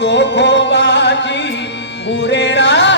तुकोबाची गुरेरा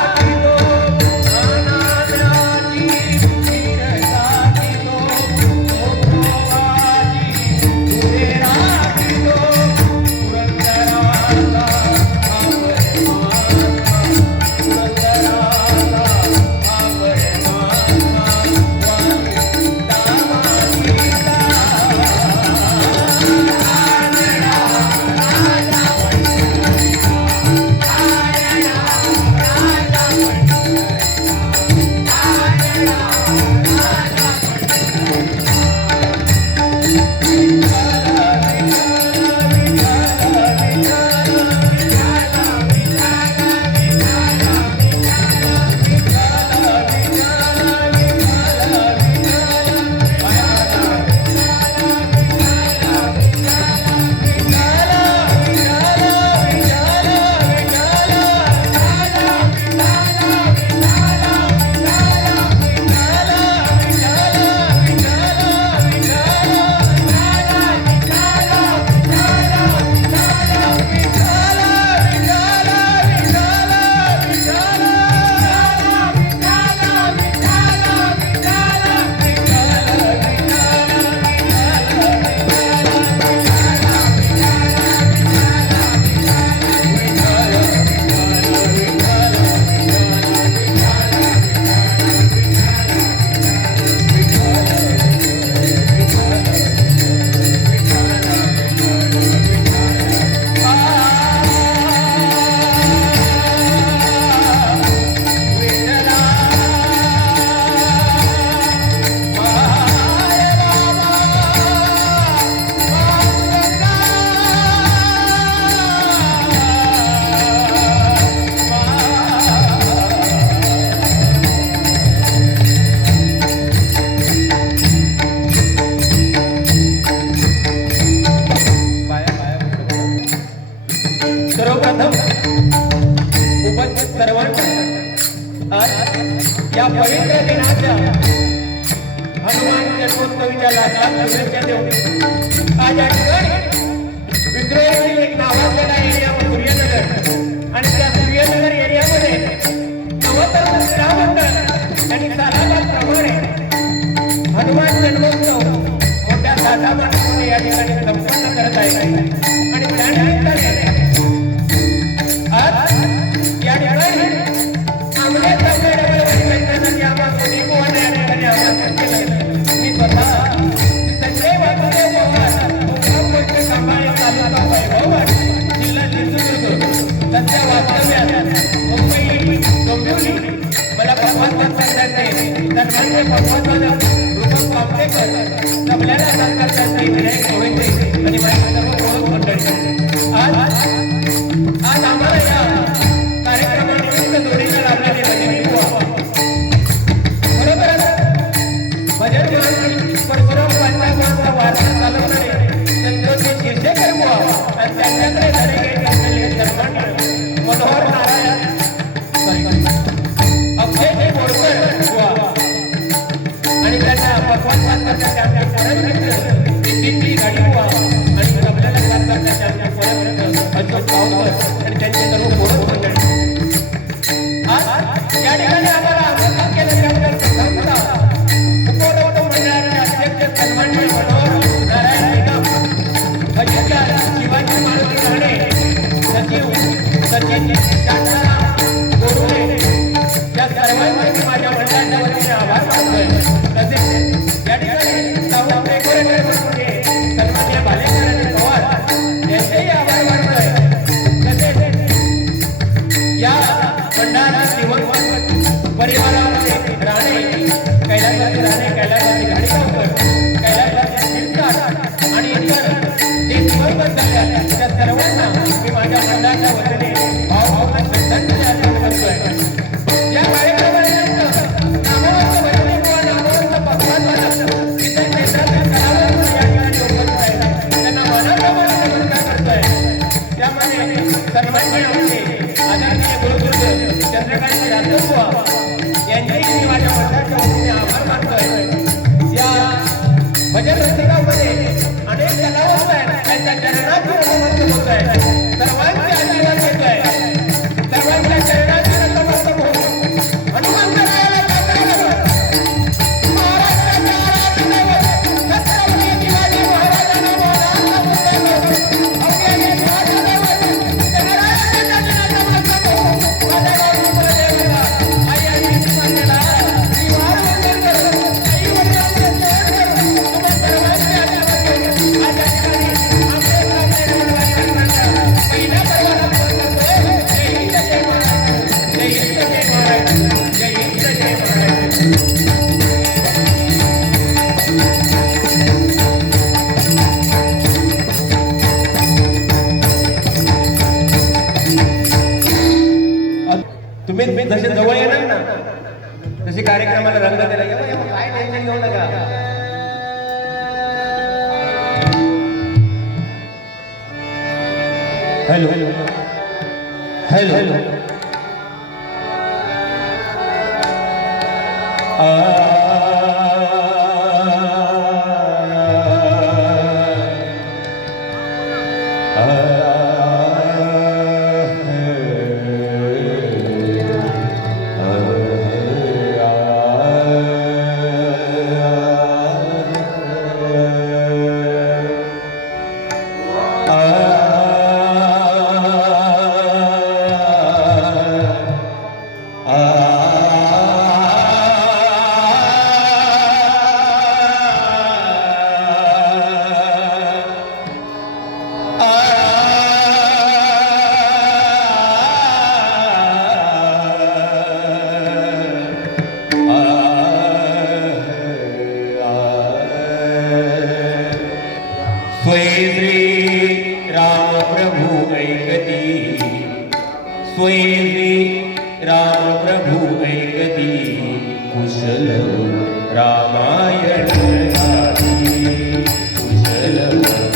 या पवित्र दिनाच्या हनुमान जन्मोत्सवीच्या लाटा शुभेच्छा देऊ आज विद्रोही नावाजलेला एरिया सूर्यनगर आणि त्या सूर्यनगर एरियामध्ये नवतर क्रीडाबद्दल आणि सालाबादप्रमाणे हनुमान जन्मोत्सव मोठ्या साधामानामध्ये या ठिकाणी संपन्न करत आहे. आणि त्यानिमित्ताने Thank you. सर्वांचे नमस्ते आदरणीय गुरुदुर्ग चंद्रकांत राजवा मी माझ्या मताच्या वतीने आभार मानतोय या भजन रसिकामध्ये अनेक कलावंत आहेत होत आहे Love.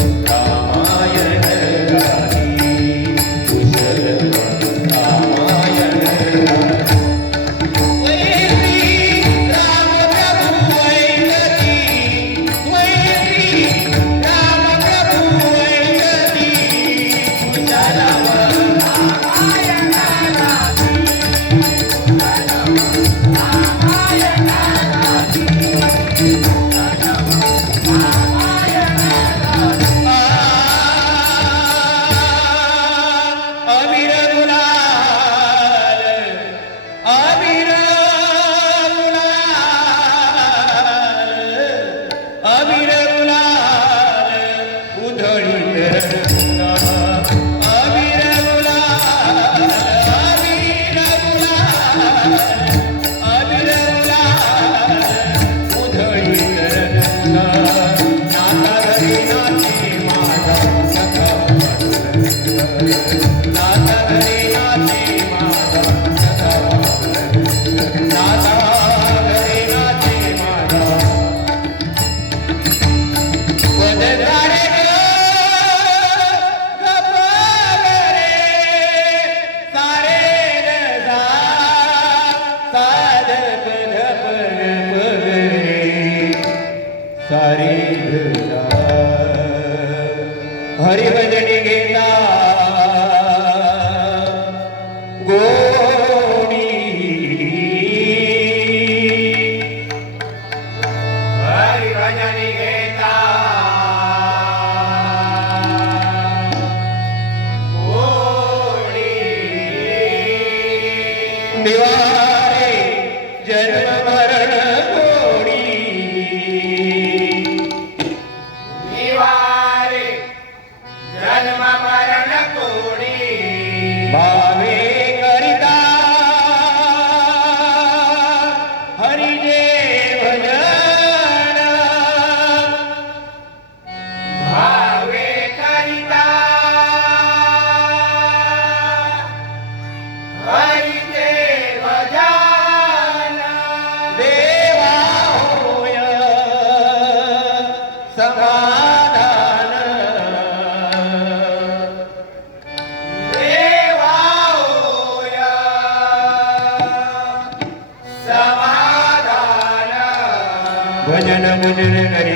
भजन भजन करिता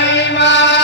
います。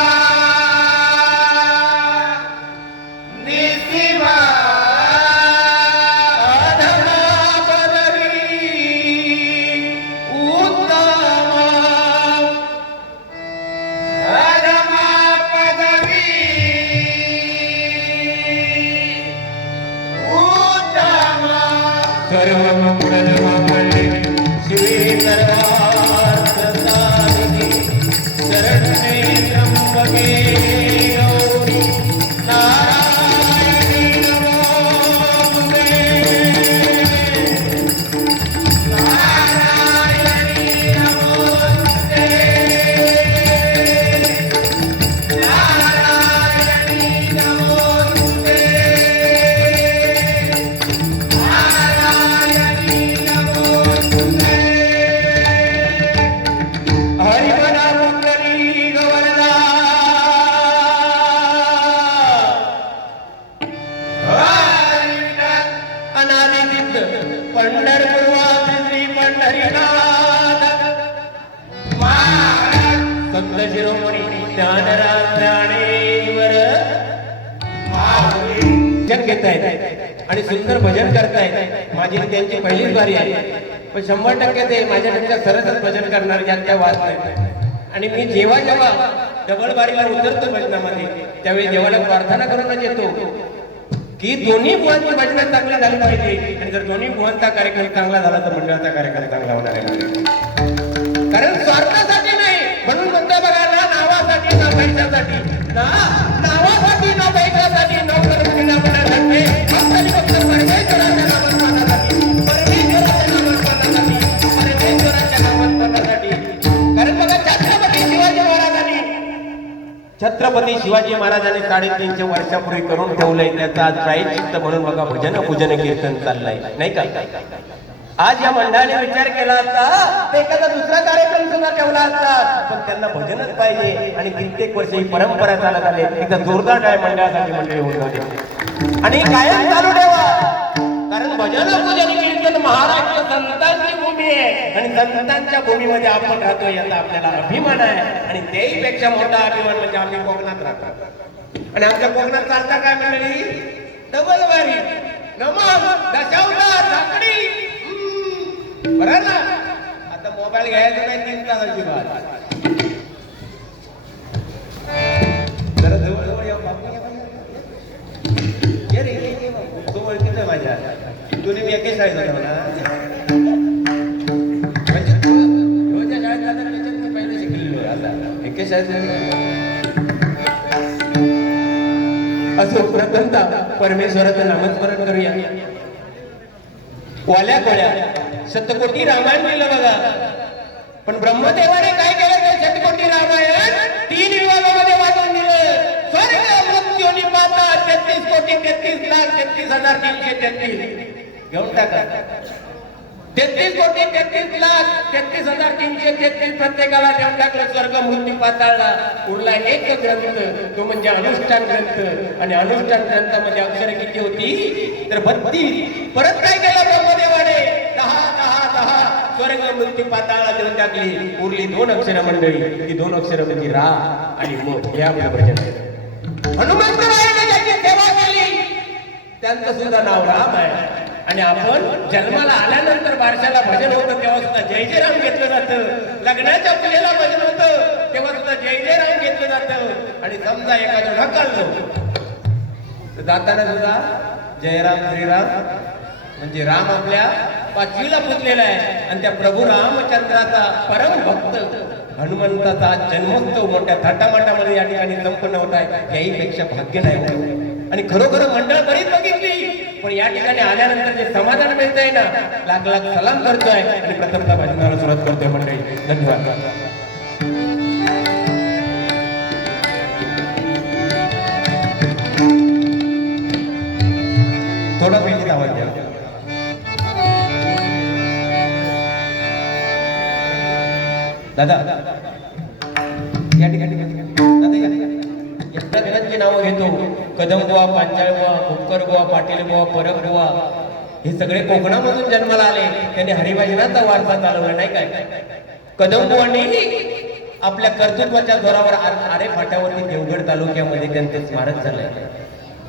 टक्के ते माझ्यापेक्षा सरसच भजन करणार यात त्या वाद आणि मी जेव्हा जेव्हा डबल बारीला उतरतो भजनामध्ये त्यावेळी देवाला प्रार्थना करूनच येतो की दोन्ही मुलांची भजन चांगली झाली पाहिजे. आणि जर दोन्ही मुलांचा कार्यक्रम चांगला झाला तर मंडळाचा कार्यक्रम चांगला होणार आहे. कारण स्वार्थासाठी नाही म्हणून म्हणतो बघा ना नावासाठी ना पैशासाठी. ना नावासाठी. छत्रपती शिवाजी महाराजांनी साडेतीनशे वर्षापूर्वी करून ठेवलंय त्याचा आज प्रायश्चित्त म्हणून बघा भजन पूजन कीर्तन चाललंय नाही का? आज या मंडळाने विचार केला असता एखादा दुसरा कार्यक्रम सुद्धा ठेवला असता पण त्यांना भजनच पाहिजे आणि कित्येक वर्ष ही परंपरा चालत आली. एकदा जोरदार काय मंडळासाठी मंडळी होऊन आणि कायम चालू ठेवा कारण भजन पूजन कीर्तन महाराष्ट्र भूमी आहे. आणि संतांच्या भूमीमध्ये आपण राहतो याचा आपल्याला अभिमान आहे. आणि तेही पेक्षा मोठा अभिमान म्हणजे आम्ही कोकणात राहतो. आणि आमच्या कोकणात चालता काय मंडळी? डबल वारी. नमन दशावतार झाकडी बरं ना? आता मोबाईल घ्यायचं नाही तीन तासाची बात. जरा जवळ जवळ या बापू ये रे, माझ्या. तुम्ही मी एकच शाळेत होता म्हणा. आता असो प्रथमता परमेश्वराचं नामस्मरण करूया. वाल्या कोळ्या शतकोटी रामायण लिहिलं बघा. पण ब्रह्मदेवाने काय केलं ते शतकोटी रामायण? तीन विभागामध्ये वाटून दिलं. स्वर्ग मृत्यूनी आणि तेहतीस कोटी तेहतीस लाख तेहतीस हजार तीनशे तेहतीस. घेऊन टाका. तेहतीस कोटी तेहतीस लाख तेहतीस हजार तीनशे तेहतीस प्रत्येकाला देऊन टाकलं स्वर्ग मृत्यू पाताळला. उरला एक ग्रंथ तो म्हणजे अनुष्ठान ग्रंथ. आणि अनुष्ठान ग्रंथामध्ये अक्षर किती होती? तर बत्तीस. परत काय केलं ब्रह्मदेवाने? दहा दहा दहा. स्वर्ग मृत्यू पाताळला देऊन टाकली. उरली दोन अक्षर मंडळी. ती दोन अक्षर म्हणजे रा आणि मग या आपलं भजन हनुमंतरायाने ज्याची सेवा केली त्यांचं सुद्धा नाव राम आहे. आणि आपण जन्माला आल्यानंतर बारशाला भजन होतं तेव्हा सुद्धा जय जय राम घेतलं जातं. लग्नाच्या फुलेला भजन होतं तेव्हा सुद्धा जय जय राम घेतलं जातं. आणि समजा एखादं ढकललं जाताना सुद्धा जयराम श्रीराम म्हणजे राम आपल्या पाचवीला पुजलेला आहे. आणि त्या प्रभू रामचंद्राचा परम भक्त हनुमंताचा जन्मोत्सव मोठ्या थाटामाटामध्ये या ठिकाणी संपन्न होत आहे. याहीपेक्षा भाग्य नाही आणि खरोखर मंडळ बरीच पण या ठिकाणी आल्यानंतर जे समाधान मिळतंय ना लाख लाख सलाम करतोय आणि प्रथमता भाषणाला सुरुवात करतोय मंडळी. धन्यवाद. थोडा पहिलीच आवाज द्या दादा. या ठिकाणी. दादा या ठिकाणी. एवढ्या नावं घेतो. कदम बुवा पांचाळ बुवा भुपकर बुवा पाटील बुवा परब बुवा हे सगळे कोकणामधून जन्माला आले. त्यांनी हरिभजनाचा वारसा चालवला नाही काय कदम बुवांनी आपल्या कर्तृत्वाच्या जोरावर आरे फाट्यावरती देवगड तालुक्यामध्ये त्यांचं स्मारक झालंय.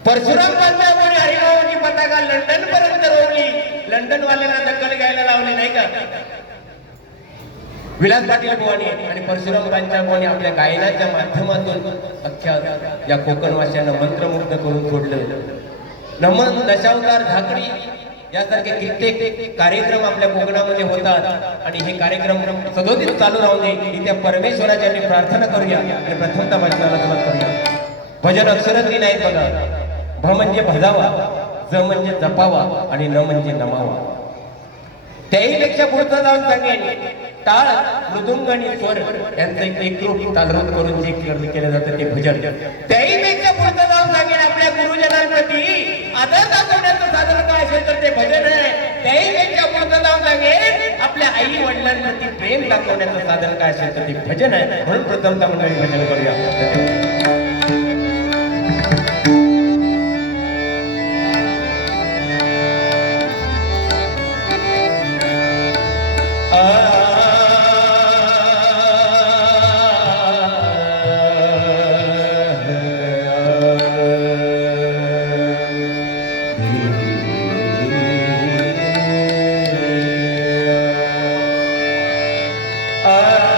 परशुराम पंजाबाने हरिभावांची पताका लंडन पर्यंत रोवली. लंडन वाल्यांना दखल घ्यायला लावली नाही का? विलास पाटील बुवानी आणि परशुराम पंचाबाने आपल्या गायनाच्या माध्यमातून अख्ख्या या कोकणवासियांना मंत्रमुग्ध करून सोडलं नमन दशावतार झाकडी यासारखे कित्येक कार्यक्रम आपल्या कोकणामध्ये होतात. आणि हे कार्यक्रम सदोदित चालू राहू दे त्या परमेश्वराच्या आम्ही प्रार्थना करूया आणि प्रथमता भजनाला सुरुवात करूया. भजन अक्षरच नाही बघा. भ म्हणजे भजावा ज म्हणजे जपावा आणि न म्हणजे नमावा. त्याही पेक्षा पुढचं जाऊन सांगेन. टाळ मृदुंग आणि स्वर यांचं एक एकरूप तालरूप करून जे केलं जातं ते भजन. त्याही पेक्षा पुढचं जाऊन सांगेन आपल्या गुरुजनांप्रती आदर दाखवण्याचं साधन काय असेल तर ते भजन आहे. त्याही पेक्षा पुढचं जाऊन सांगेन आपल्या आई वडिलांप्रती प्रेम दाखवण्याचं साधन काय असेल तर ते भजन आहे. म्हणून प्रथमता मंडळी भजन करूया. 哎。